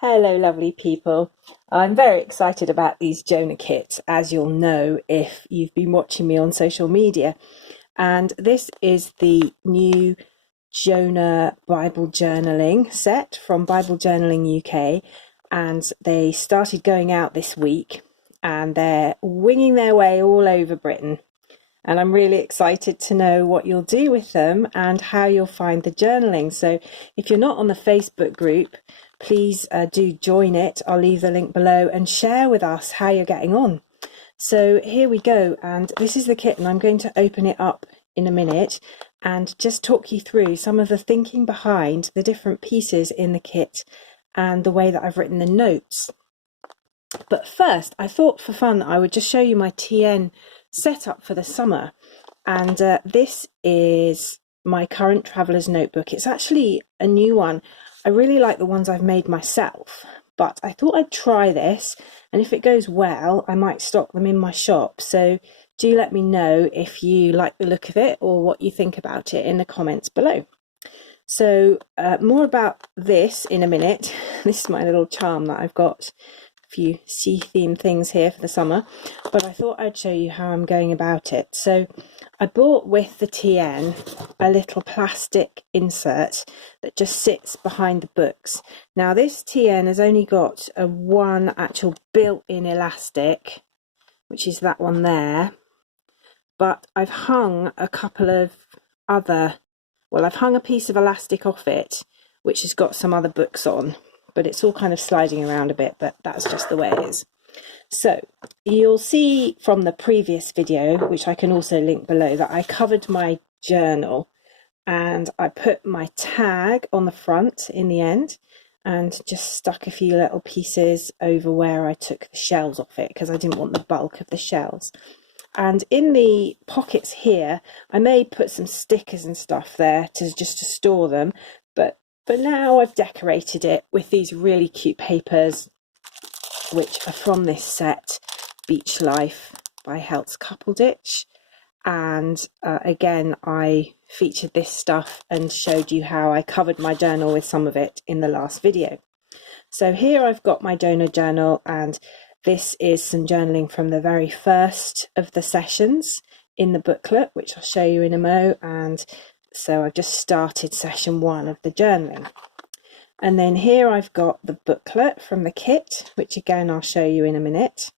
Hello, lovely people. I'm very excited about these Jonah kits, as you'll know if you've been watching me on social media. And this is the new Jonah Bible Journaling set from Bible Journaling UK. And they started going out this week and they're winging their way all over Britain. And I'm really excited to know what you'll do with them and how you'll find the journaling. So if you're not on the Facebook group, please do join it. I'll leave the link below and share with us how you're getting on. So here we go, and this is the kit, and I'm going to open it up in a minute and just talk you through some of the thinking behind the different pieces in the kit and the way that I've written the notes. But first, I thought for fun I would just show you my TN setup for the summer, and this is my current traveller's notebook. It's actually a new one. I really like the ones I've made myself, but I thought I'd try this, and if it goes well I might stock them in my shop. So do let me know if you like the look of it or what you think about it in the comments below. So more about this in a minute. This is my little charm that I've got. Few sea themed things here for the summer, but I thought I'd show you how I'm going about it. So I bought with the TN a little plastic insert that just sits behind the books. Now this TN has only got a one actual built-in elastic, which is that one there, but I've hung a couple of other, well, I've hung a piece of elastic off it which has got some other books on, but it's all kind of sliding around a bit, but that's just the way it is. So you'll see from the previous video, which I can also link below, that I covered my journal and I put my tag on the front in the end and just stuck a few little pieces over where I took the shells off it because I didn't want the bulk of the shells. And in the pockets here, I may put some stickers and stuff there to store them, but now I've decorated it with these really cute papers, which are from this set, Beach Life by Heltz Couple-Ditch. And again, I featured this stuff and showed you how I covered my journal with some of it in the last video. So here I've got my Jonah journal, and this is some journaling from the very first of the sessions in the booklet, which I'll show you in a mo. And so I've just started session 1 of the journaling. And then here I've got the booklet from the kit, which again I'll show you in a minute.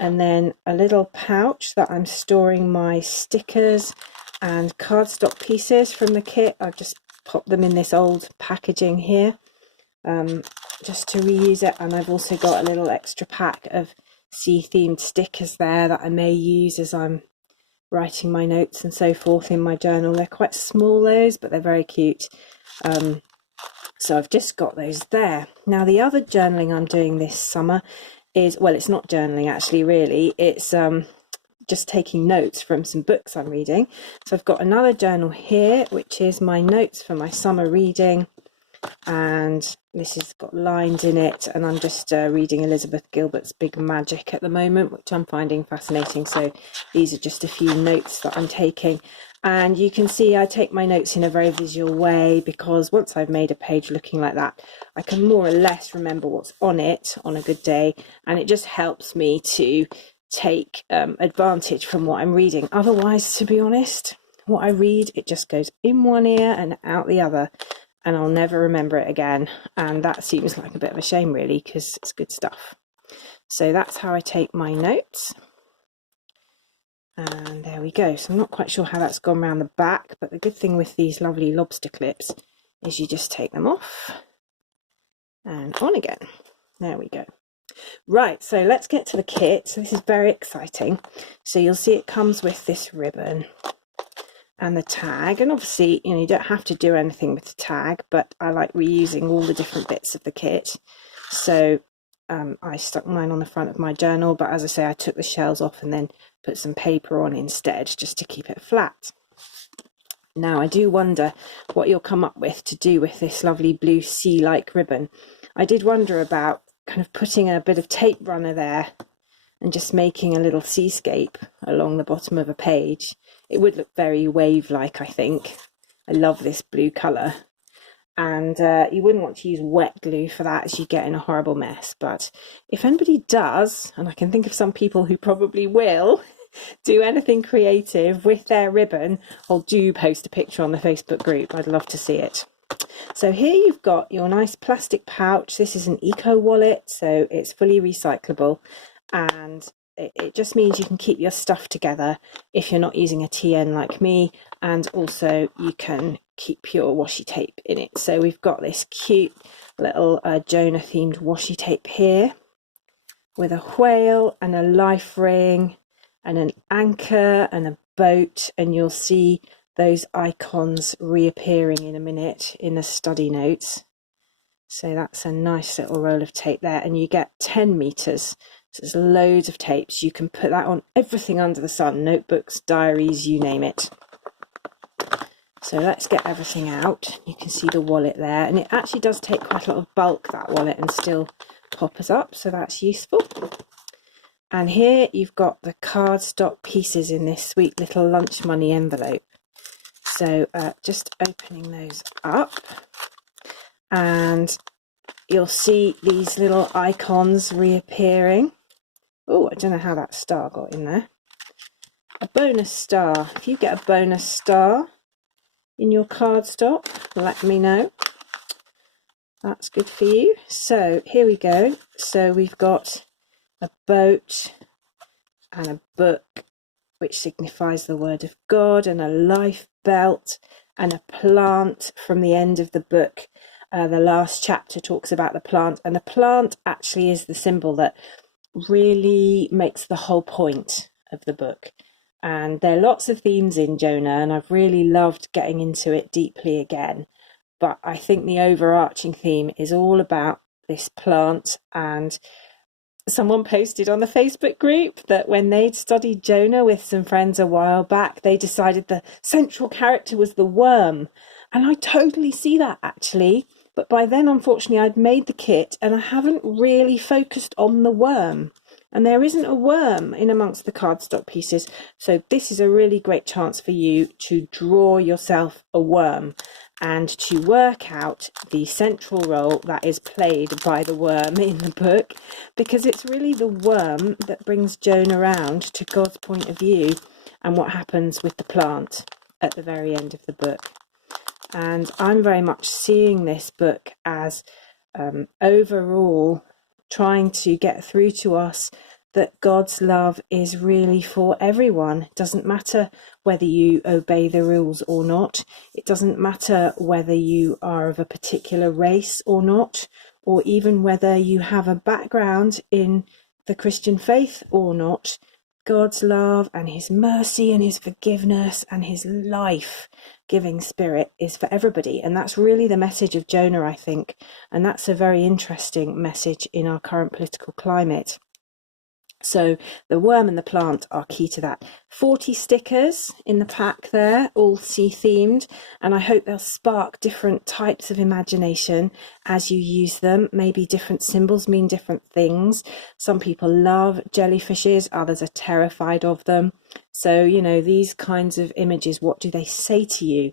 And then a little pouch that I'm storing my stickers and cardstock pieces from the kit. I've just popped them in this old packaging here, just to reuse it. And I've also got a little extra pack of sea themed stickers there that I may use as I'm writing my notes and so forth in my journal. They're quite small, those, but they're very cute. So I've just got those there. Now the other journaling I'm doing this summer is, well, it's not journaling actually, really. It's just taking notes from some books I'm reading. So I've got another journal here, which is my notes for my summer reading. And this has got lines in it, and I'm just reading Elizabeth Gilbert's Big Magic at the moment, which I'm finding fascinating. So these are just a few notes that I'm taking, and you can see I take my notes in a very visual way, because once I've made a page looking like that, I can more or less remember what's on it on a good day, and it just helps me to take advantage from what I'm reading. Otherwise, to be honest, what I read, it just goes in one ear and out the other, and I'll never remember it again. And that seems like a bit of a shame, really, because it's good stuff. So that's how I take my notes. And there we go. So I'm not quite sure how that's gone around the back, but the good thing with these lovely lobster clips is you just take them off and on again. There we go. Right, so let's get to the kit. So this is very exciting. So you'll see it comes with this ribbon and the tag, and obviously, you know, you don't have to do anything with the tag, but I like reusing all the different bits of the kit. So I stuck mine on the front of my journal, but as I say, I took the shells off and then put some paper on instead, just to keep it flat. Now I do wonder what you'll come up with to do with this lovely blue sea-like ribbon. I did wonder about kind of putting a bit of tape runner there and just making a little seascape along the bottom of a page. It would look very wave-like, I think. I love this blue colour. and you wouldn't want to use wet glue for that, as you get in a horrible mess. But if anybody does, and I can think of some people who probably will, do anything creative with their ribbon, or do post a picture on the Facebook group. I'd love to see it. So here you've got your nice plastic pouch. This is an eco wallet, so it's fully recyclable, and it just means you can keep your stuff together if you're not using a TN like me, and also you can keep your washi tape in it. So we've got this cute little Jonah themed washi tape here with a whale and a life ring and an anchor and a boat, and you'll see those icons reappearing in a minute in the study notes. So that's a nice little roll of tape there, and you get 10 meters. So there's loads of tapes. You can put that on everything under the sun, notebooks, diaries, you name it. So let's get everything out. You can see the wallet there, and it actually does take quite a lot of bulk, that wallet, and still pop us up, so that's useful. And here you've got the cardstock pieces in this sweet little lunch money envelope. So just opening those up, and you'll see these little icons reappearing. Oh, I don't know how that star got in there. A bonus star. If you get a bonus star in your cardstock, let me know. That's good for you. So here we go. So we've got a boat and a book, which signifies the word of God, and a life belt and a plant from the end of the book. The last chapter talks about the plant, and the plant actually is the symbol that really makes the whole point of the book. And there are lots of themes in Jonah, and I've really loved getting into it deeply again. But I think the overarching theme is all about this plant. And someone posted on the Facebook group that when they'd studied Jonah with some friends a while back, they decided the central character was the worm. And I totally see that, actually. But by then, unfortunately, I'd made the kit and I haven't really focused on the worm. And there isn't a worm in amongst the cardstock pieces. So this is a really great chance for you to draw yourself a worm and to work out the central role that is played by the worm in the book, because it's really the worm that brings Jonah around to God's point of view and what happens with the plant at the very end of the book. And I'm very much seeing this book as overall trying to get through to us that God's love is really for everyone. It doesn't matter whether you obey the rules or not. It doesn't matter whether you are of a particular race or not, or even whether you have a background in the Christian faith or not. God's love and his mercy and his forgiveness and his life-giving spirit is for everybody. And that's really the message of Jonah, I think. And that's a very interesting message in our current political climate. So the worm and the plant are key to that. 40 stickers in the pack there, all sea themed, and I hope they'll spark different types of imagination as you use them. Maybe different symbols mean different things. Some people love jellyfishes, others are terrified of them. So, you know, these kinds of images, what do they say to you?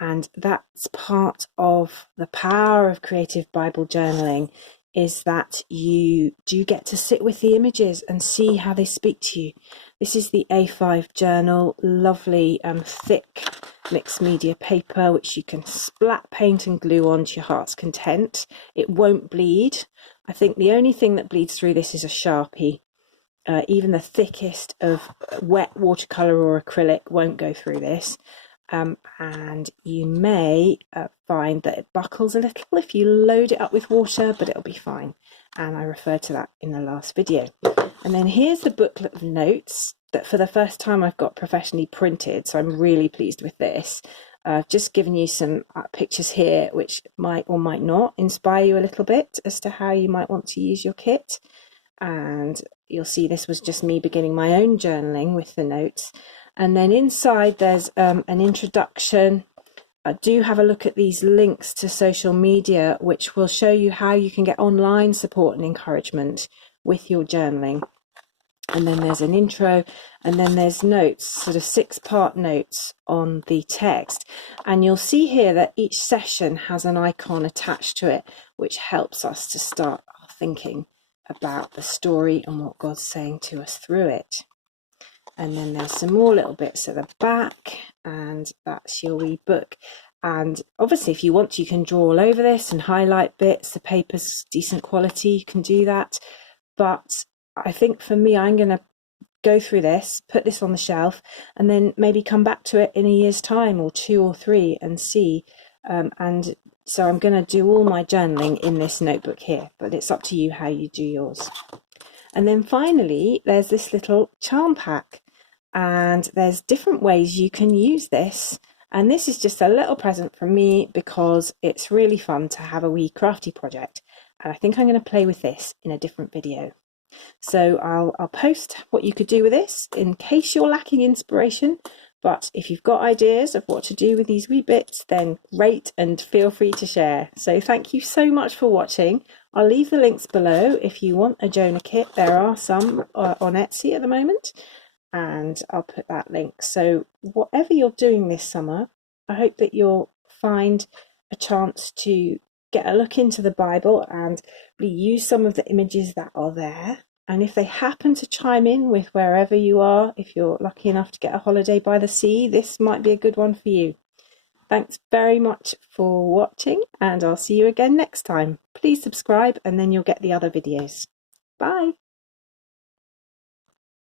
And that's part of the power of creative Bible journaling, is that you do get to sit with the images and see how they speak to you. This is the A5 journal, lovely thick mixed media paper, which you can splat paint and glue on to your heart's content. It won't bleed. I think the only thing that bleeds through this is a Sharpie. Even the thickest of wet watercolour or acrylic won't go through this. And you may find that it buckles a little if you load it up with water, but it'll be fine. And I referred to that in the last video. And then here's the booklet of notes that for the first time I've got professionally printed, so I'm really pleased with this. I've just given you some pictures here which might or might not inspire you a little bit as to how you might want to use your kit. And you'll see this was just me beginning my own journaling with the notes. And then inside there's an introduction. Do have a look at these links to social media, which will show you how you can get online support and encouragement with your journaling. and then there's an intro, and then there's notes, sort of 6-part notes on the text. And you'll see here that each session has an icon attached to it, which helps us to start our thinking about the story and what God's saying to us through it. And then there's some more little bits at the back, and that's your wee book. And obviously, if you want to, you can draw all over this and highlight bits. The paper's decent quality, you can do that. But I think for me, I'm going to go through this, put this on the shelf, and then maybe come back to it in a year's time, or 2 or 3, and see. And so I'm going to do all my journaling in this notebook here, but it's up to you how you do yours. And then finally, there's this little charm pack, and there's different ways you can use this. And this is just a little present from me because it's really fun to have a wee crafty project. And I think I'm going to play with this in a different video. So I'll post what you could do with this in case you're lacking inspiration. But if you've got ideas of what to do with these wee bits, then great, and feel free to share. So thank you so much for watching. I'll leave the links below if you want a Jonah kit. There are some on Etsy at the moment, and I'll put that link. So whatever you're doing this summer, I hope that you'll find a chance to get a look into the Bible and really use some of the images that are there. And if they happen to chime in with wherever you are, if you're lucky enough to get a holiday by the sea, this might be a good one for you. Thanks very much for watching, and I'll see you again next time. Please subscribe, and then you'll get the other videos. Bye.